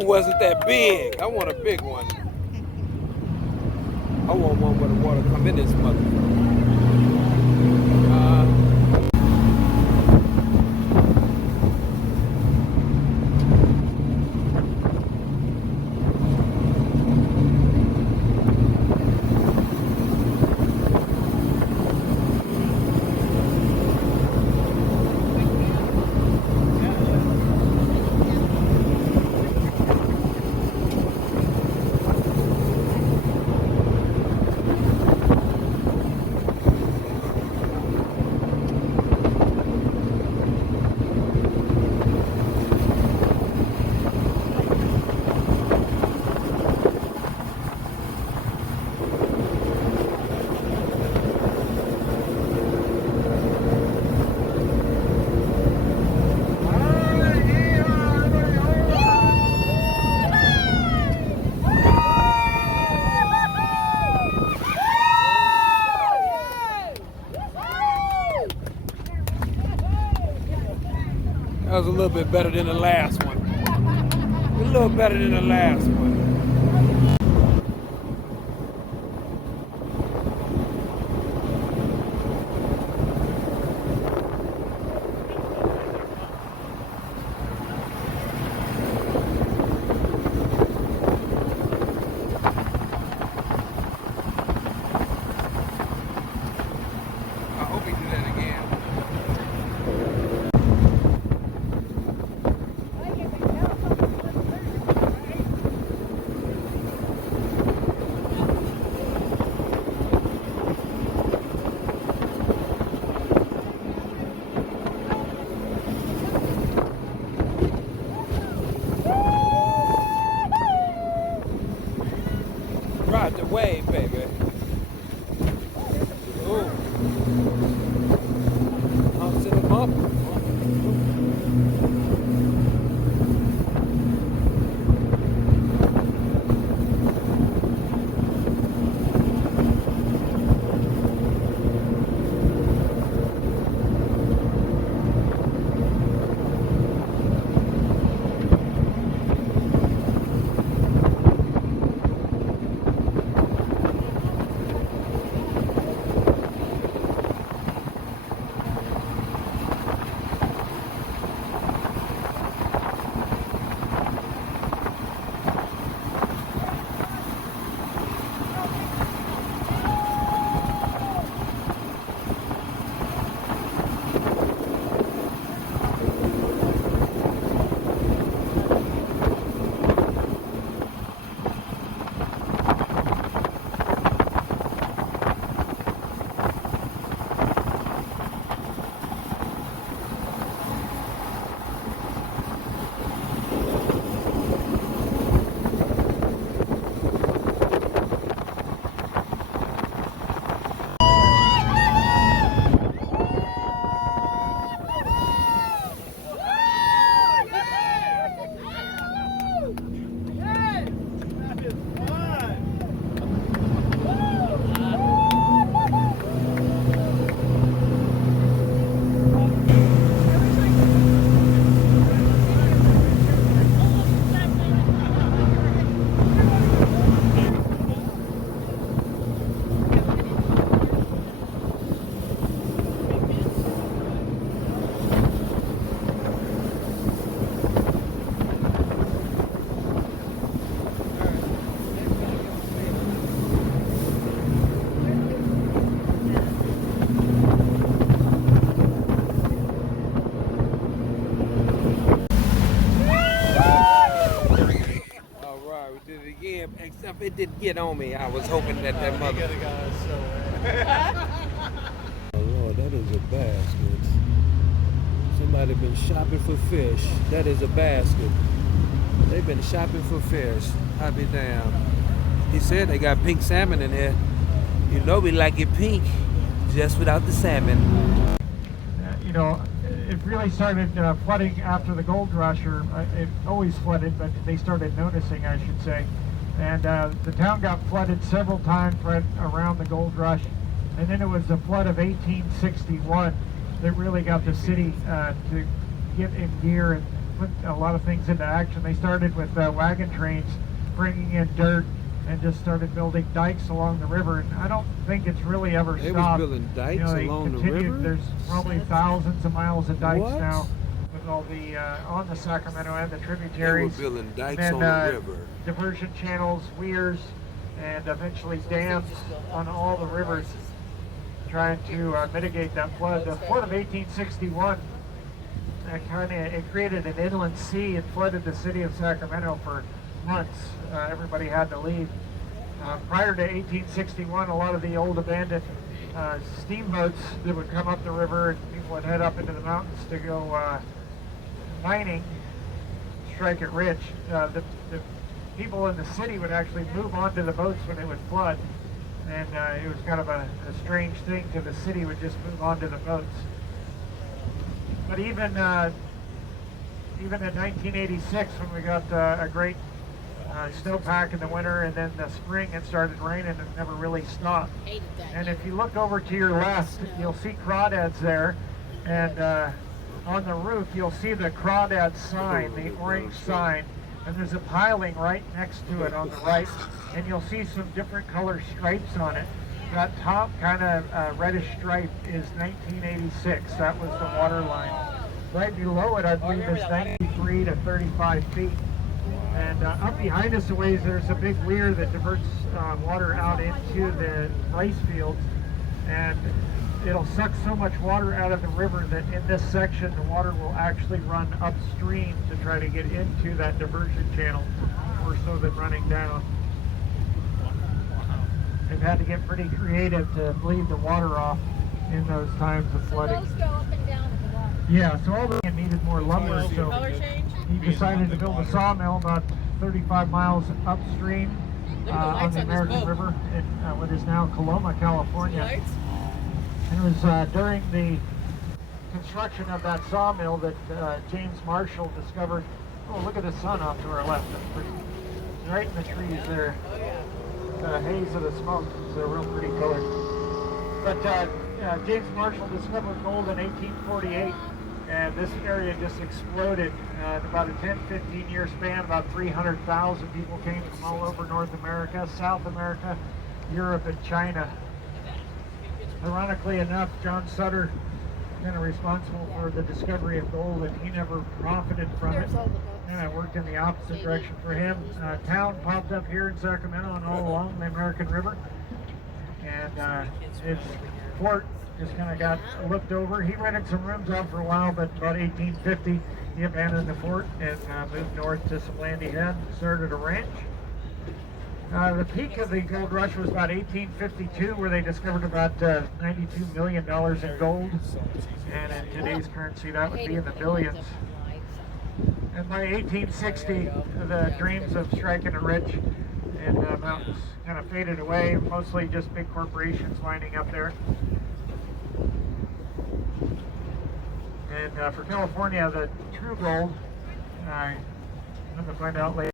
one wasn't that big. I want a big one. I want one where the water come in this motherfucker. That was a little bit better than the last one. A little better than the last one. I hope he do that again. Ride the wave, baby. Ooh. Humps in the bump. Again, except it didn't get on me. I was hoping that that mother. Oh Lord, that is a basket. Somebody been shopping for fish. That is a basket. They've been shopping for fish. I'll be damned. He said they got pink salmon in here. You know we like it pink, just without the salmon. You know, it really started flooding after the gold rush, or it always flooded, but they started noticing, I should say. And the town got flooded several times right around the gold rush. And then it was the flood of 1861 that really got the city to get in gear. And put a lot of things into action. They started with wagon trains bringing in dirt and just started building dikes along the river. And I don't think it's really ever They stopped. was building dikes they along the continued. river? There's probably thousands of miles of dikes What? now with all the on the Sacramento and the They were tributaries. building dikes And on the river. diversion channels, weirs, and eventually dams on all the rivers, trying to mitigate that flood. The flood of 1861 it created an inland sea and flooded the city of Sacramento for months. Everybody had to leave. Prior to 1861, a lot of the old abandoned steamboats that would come up the river, and people would head up into the mountains to go mining, strike it rich. The people in the city would actually move onto the boats when it would flood, and it was kind of a strange thing, because the city would just move onto the boats. But even in 1986, when we got a great snowpack in the winter, and then the spring it started raining and never really stopped. And if you look over to your left, you'll see crawdads there, and on the roof you'll see the crawdad sign, the orange sign, and there's a piling right next to it on the right, and you'll see some different color stripes on it. That top kind of reddish stripe is 1986. That was the water line. Right below it, I believe, is 93 to 35 feet. And up behind us a ways, there's a big weir that diverts water out into the rice fields. And it'll suck so much water out of the river that in this section, the water will actually run upstream to try to get into that diversion channel, more so than running down. They've had to get pretty creative to bleed the water off in those times of flooding. Those go up and down with the water. Yeah, so all the needed more lumber, so Color change? he decided to build a sawmill about 35 miles upstream on the American River in what is now Coloma, California. Lights? And it was during the construction of that sawmill that James Marshall discovered. Oh, look at the sun off to our left. That's pretty. Right in the trees there. Oh, yeah. The haze of the smoke is a real pretty color. But James Marshall discovered gold in 1848, and this area just exploded. In about a 10-15 year span, about 300,000 people came from all over North America, South America, Europe, and China. Ironically enough, John Sutter kind of responsible for the discovery of gold, and he never profited from it. And I worked in the opposite direction for him. Town popped up here in Sacramento and all along the American River. And its fort just kind of got looked over. He rented some rooms out for a while, but about 1850, he abandoned the fort and moved north to some land he had and started a ranch. The peak of the gold rush was about 1852, where they discovered about $92 million in gold. And in today's currency, that would be in the billions. And by 1860, the dreams of striking it rich in the mountains kind of faded away, mostly just big corporations lining up there. And for California, the true gold, I'm going to find out later.